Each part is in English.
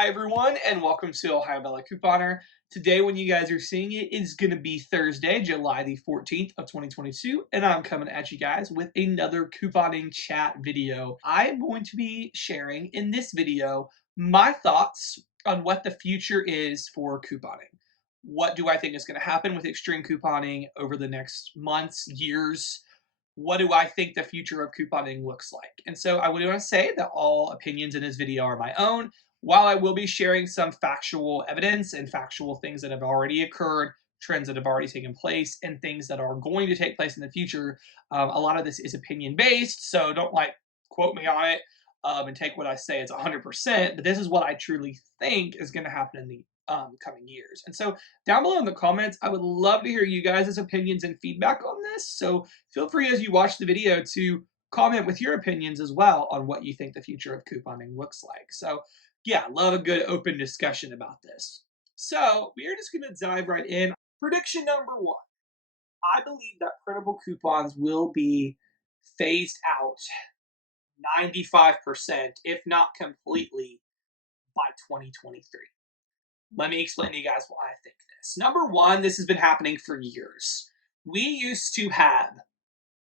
Hi everyone, and welcome to Ohio Bella Couponer. Today, when you guys are seeing it, is going to be Thursday, July the 14th of 2022, and I'm coming at you guys with another couponing chat video. I am going to be sharing in this video my thoughts on what the future is for couponing. What do I think is going to happen with extreme couponing over the next months, years? What do I think the future of couponing looks like? And so I would want to say that all opinions in this video are my own. While I will be sharing some factual evidence and factual things that have already occurred, trends that have already taken place, and things that are going to take place in the future, a lot of this is opinion based, so don't quote me on it and take what I say as 100%. But this is what I truly think is going to happen in the coming years. And so down below in the comments, I would love to hear you guys' opinions and feedback on this. So feel free as you watch the video to comment with your opinions as well on what you think the future of couponing looks like. So yeah, love a good open discussion about this. So we are just going to dive right in. Prediction number one. I believe that printable coupons will be phased out 95%, if not completely, by 2023. Let me explain to you guys why I think this. Number one, this has been happening for years. We used to have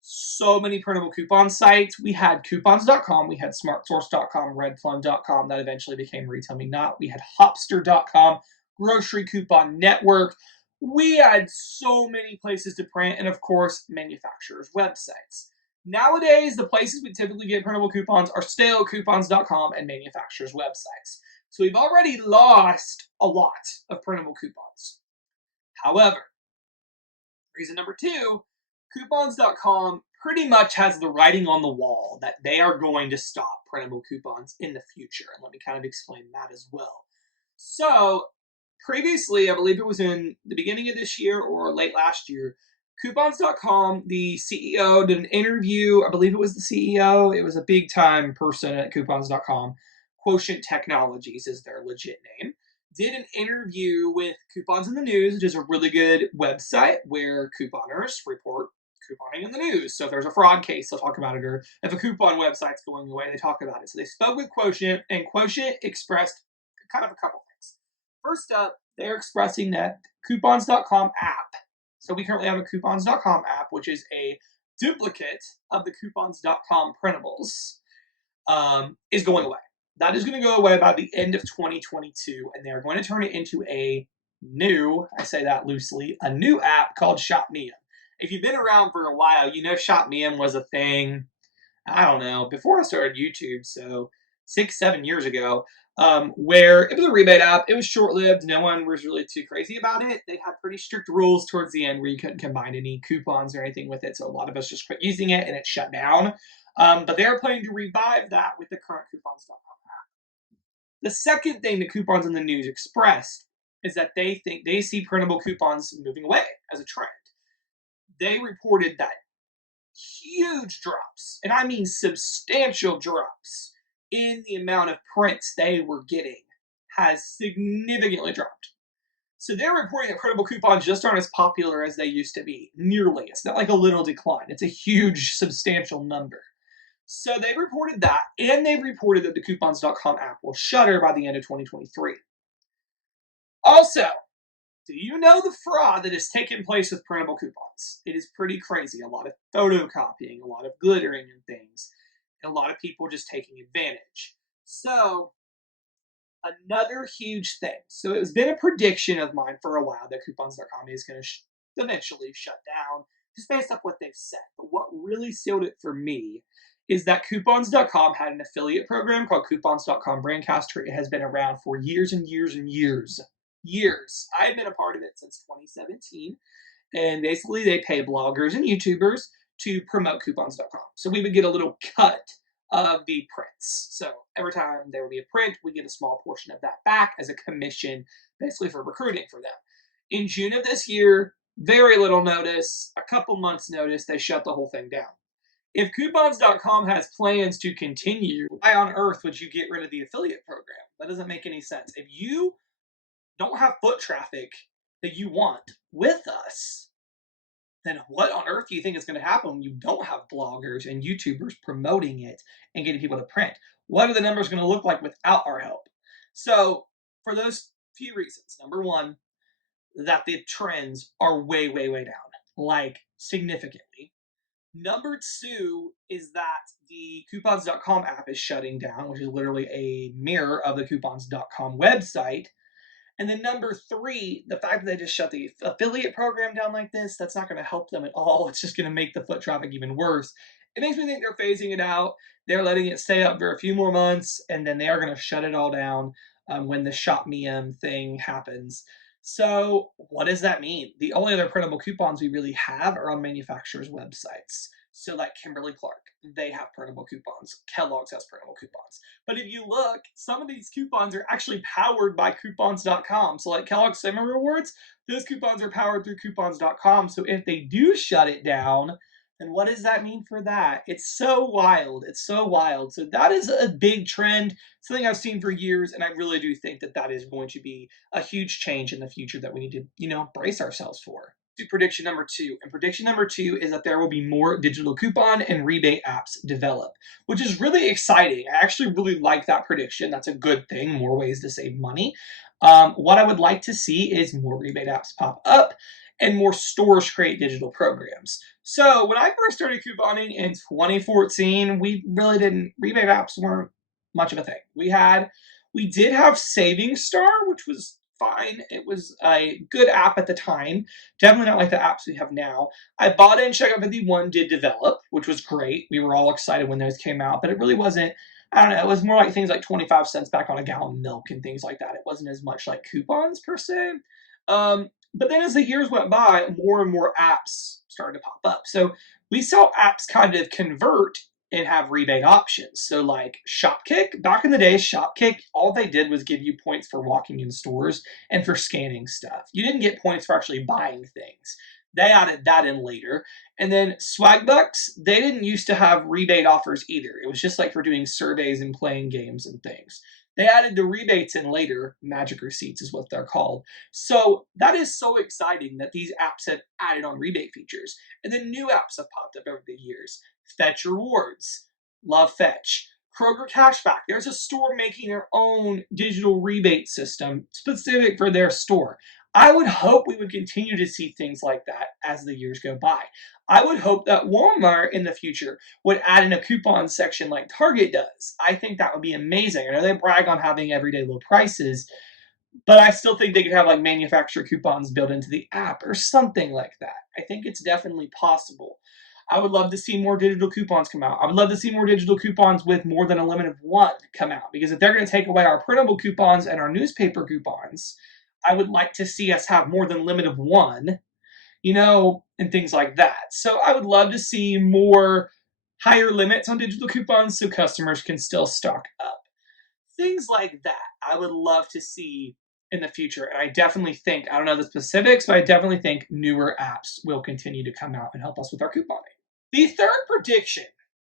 so many printable coupon sites. We had coupons.com, we had smartsource.com, redplum.com, that eventually became Retail Me Not. We had hopster.com, Grocery Coupon Network. We had so many places to print, and of course, manufacturers' websites. Nowadays, the places we typically get printable coupons are still coupons.com and manufacturers' websites. So we've already lost a lot of printable coupons. However, reason number two, coupons.com pretty much has the writing on the wall that they are going to stop printable coupons in the future. And let me kind of explain that as well. So previously, I believe it was in the beginning of this year or late last year, coupons.com, the CEO did an interview. I believe it was the CEO. It was a big time person at coupons.com. Quotient Technologies is their legit name. Did an interview with Coupons in the News, which is a really good website where couponers report couponing in the news. So if there's a fraud case, they'll talk about it, or if a coupon website's going away, they talk about it. So they spoke with Quotient, and Quotient expressed kind of a couple things. First up, they're expressing that coupons.com app, so we currently have a coupons.com app, which is a duplicate of the coupons.com printables, is going away. That is going to go away by the end of 2022, and they're going to turn it into a new, I say that loosely, a new app called ShopMeum. If you've been around for a while, you know ShopMeum was a thing, I don't know, before I started YouTube, so 6-7 years ago, where it was a rebate app. It was short-lived. No one was really too crazy about it. They had pretty strict rules towards the end where you couldn't combine any coupons or anything with it, so a lot of us just quit using it, and it shut down. But they're planning to revive that with the current coupons.com app. The second thing that Coupons in the News expressed is that they think they see printable coupons moving away as a trend. They reported that huge drops, and I mean substantial drops, in the amount of prints they were getting has significantly dropped. So they're reporting that printable coupons just aren't as popular as they used to be. Nearly. It's not like a little decline. It's a huge, substantial number. So they reported that, and they reported that the coupons.com app will shutter by the end of 2023. Also, do you know the fraud that has taken place with printable coupons? It is pretty crazy. A lot of photocopying, a lot of glittering and things, and a lot of people just taking advantage. So, another huge thing. So it has been a prediction of mine for a while that coupons.com is going to eventually shut down, just based off what they've said. But what really sealed it for me is that coupons.com had an affiliate program called coupons.com Brandcaster. It has been around for years and years and years. Years. I've been a part of it since 2017. And basically they pay bloggers and YouTubers to promote coupons.com. So we would get a little cut of the prints. So every time there would be a print, we get a small portion of that back as a commission, basically for recruiting for them. In June of this year, very little notice, a couple months notice, they shut the whole thing down. If coupons.com has plans to continue, why on earth would you get rid of the affiliate program? That doesn't make any sense. If you don't have foot traffic that you want with us, then what on earth do you think is going to happen when you don't have bloggers and YouTubers promoting it and getting people to print? What are the numbers going to look like without our help? So for those few reasons, number one, that the trends are way, way, way down, like significantly. Number two is that the coupons.com app is shutting down, which is literally a mirror of the coupons.com website. And then number three, the fact that they just shut the affiliate program down like this, that's not going to help them at all. It's just going to make the foot traffic even worse. It makes me think they're phasing it out. They're letting it stay up for a few more months, and then they are going to shut it all down when the Shop Me thing happens. So what does that mean? The only other printable coupons we really have are on manufacturers' websites. So like Kimberly-Clark, they have printable coupons. Kellogg's has printable coupons. But if you look, some of these coupons are actually powered by coupons.com. So like Kellogg's Summer Rewards, those coupons are powered through coupons.com. So if they do shut it down, then what does that mean for that? It's so wild. It's so wild. So that is a big trend, something I've seen for years, and I really do think that that is going to be a huge change in the future that we need to, brace ourselves for. To prediction number two. And prediction number two is that there will be more digital coupon and rebate apps develop, which is really exciting. I actually really like that prediction. That's a good thing, more ways to save money. What I would like to see is more rebate apps pop up and more stores create digital programs. So when I first started couponing in 2014, rebate apps weren't much of a thing. We did have Savings Star, which was fine. It was a good app at the time. Definitely not like the apps we have now. Ibotta and Checkout 51 did develop, which was great. We were all excited when those came out, but it really wasn't. I don't know. It was more like things like 25 cents back on a gallon of milk and things like that. It wasn't as much like coupons per se. But then as the years went by, more and more apps started to pop up. So we saw apps kind of convert and have rebate options. So like Shopkick, back in the day, Shopkick, all they did was give you points for walking in stores and for scanning stuff. You didn't get points for actually buying things. They added that in later. And then Swagbucks, they didn't used to have rebate offers either. It was just like for doing surveys and playing games and things. They added the rebates in later. Magic receipts is what they're called. So that is so exciting that these apps have added on rebate features. And then new apps have popped up over the years. Fetch Rewards, love Fetch. Kroger Cashback, there's a store making their own digital rebate system specific for their store. I would hope we would continue to see things like that as the years go by. I would hope that Walmart in the future would add in a coupon section like Target does. I think that would be amazing. I know they brag on having everyday low prices, but I still think they could have like manufacturer coupons built into the app or something like that. I think it's definitely possible. I would love to see more digital coupons come out. I would love to see more digital coupons with more than a limit of one come out, because if they're going to take away our printable coupons and our newspaper coupons, I would like to see us have more than a limit of one, and things like that. So I would love to see more higher limits on digital coupons so customers can still stock up. Things like that I would love to see in the future. And I definitely think, I don't know the specifics, but I definitely think newer apps will continue to come out and help us with our couponing. The third prediction,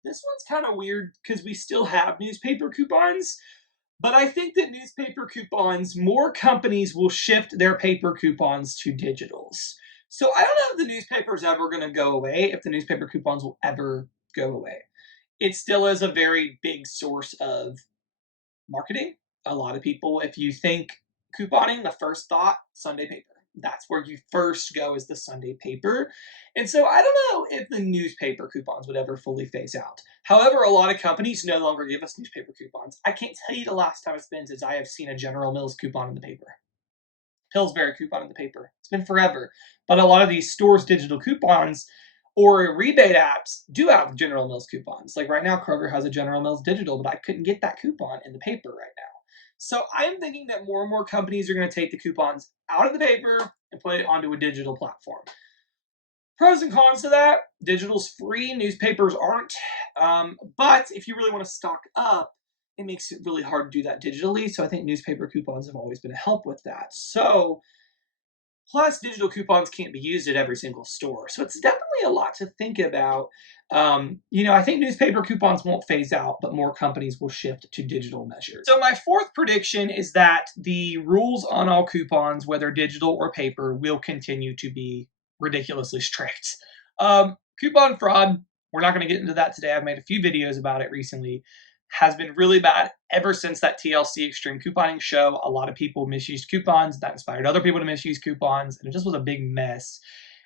this one's kind of weird because we still have newspaper coupons, but I think that newspaper coupons, more companies will shift their paper coupons to digitals. So I don't know if the newspaper's ever going to go away, if the newspaper coupons will ever go away. It still is a very big source of marketing. A lot of people, if you think couponing, the first thought, Sunday paper. That's where you first go, is the Sunday paper. And so I don't know if the newspaper coupons would ever fully phase out. However, a lot of companies no longer give us newspaper coupons. I can't tell you the last time it's been since I have seen a General Mills coupon in the paper. Pillsbury coupon in the paper. It's been forever. But a lot of these stores' digital coupons or rebate apps do have General Mills coupons. Like right now, Kroger has a General Mills digital, but I couldn't get that coupon in the paper right now. So I'm thinking that more and more companies are going to take the coupons out of the paper and put it onto a digital platform. Pros and cons to that: digital's free, newspapers aren't. But if you really want to stock up, it makes it really hard to do that digitally. So I think newspaper coupons have always been a help with that. So plus, digital coupons can't be used at every single store. So it's definitely a lot to think about. I think newspaper coupons won't phase out, but more companies will shift to digital measures. So my fourth prediction is that the rules on all coupons, whether digital or paper, will continue to be ridiculously strict. Coupon fraud, we're not going to get into that today. I've made a few videos about it recently. has been really bad ever since that TLC extreme couponing show. A lot of people misused coupons. That inspired other people to misuse coupons, and it just was a big mess.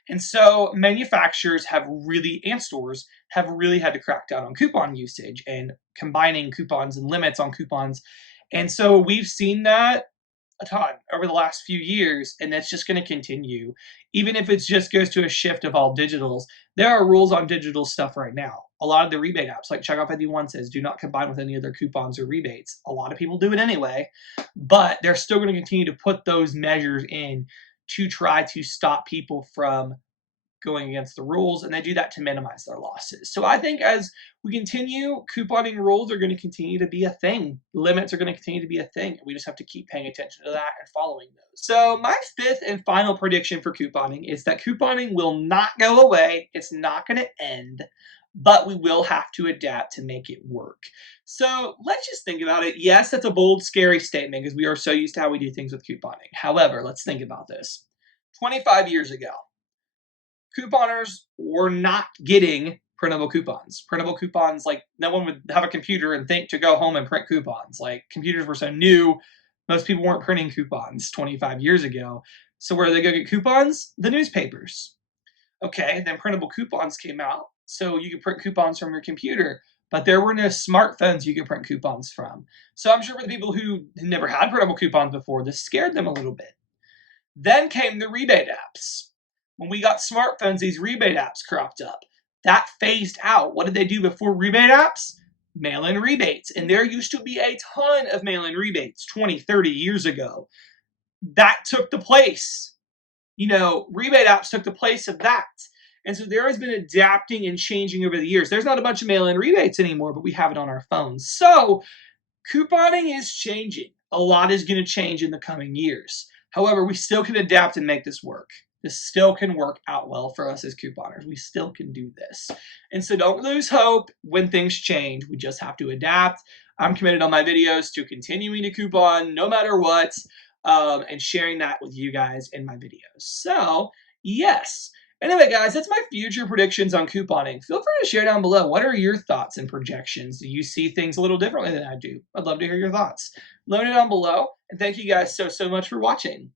And so manufacturers have really, and stores have really had to crack down on coupon usage and combining coupons and limits on coupons. And so we've seen that a ton over the last few years, and that's just going to continue. Even if it just goes to a shift of all digitals, there are rules on digital stuff right now. A lot of the rebate apps, like Checkout 51 says, do not combine with any other coupons or rebates. A lot of people do it anyway, but they're still going to continue to put those measures in to try to stop people from going against the rules, and they do that to minimize their losses. So I think as we continue, couponing rules are going to continue to be a thing. Limits are going to continue to be a thing. We just have to keep paying attention to that and following those. So my fifth and final prediction for couponing is that couponing will not go away. It's not going to end, but we will have to adapt to make it work. So let's just think about it. Yes, that's a bold, scary statement because we are so used to how we do things with couponing. However, let's think about this. 25 years ago, couponers were not getting printable coupons. Printable coupons, like no one would have a computer and think to go home and print coupons. Like computers were so new, most people weren't printing coupons 25 years ago. So where do they go get coupons? The newspapers. Okay, then printable coupons came out, so you could print coupons from your computer, but there were no smartphones you could print coupons from. So I'm sure for the people who never had printable coupons before, this scared them a little bit. Then came the rebate apps. When we got smartphones, these rebate apps cropped up. That phased out. What did they do before rebate apps? Mail-in rebates. And there used to be a ton of mail-in rebates 20, 30 years ago. That took the place. Rebate apps took the place of that. And so there has been adapting and changing over the years. There's not a bunch of mail-in rebates anymore, but we have it on our phones. So couponing is changing. A lot is going to change in the coming years. However, we still can adapt and make this work. This still can work out well for us as couponers. We still can do this. And so don't lose hope when things change. We just have to adapt. I'm committed on my videos to continuing to coupon no matter what, and sharing that with you guys in my videos. So, yes. Anyway, guys, that's my future predictions on couponing. Feel free to share down below. What are your thoughts and projections? Do you see things a little differently than I do? I'd love to hear your thoughts. Let me know down below. And thank you guys so much for watching.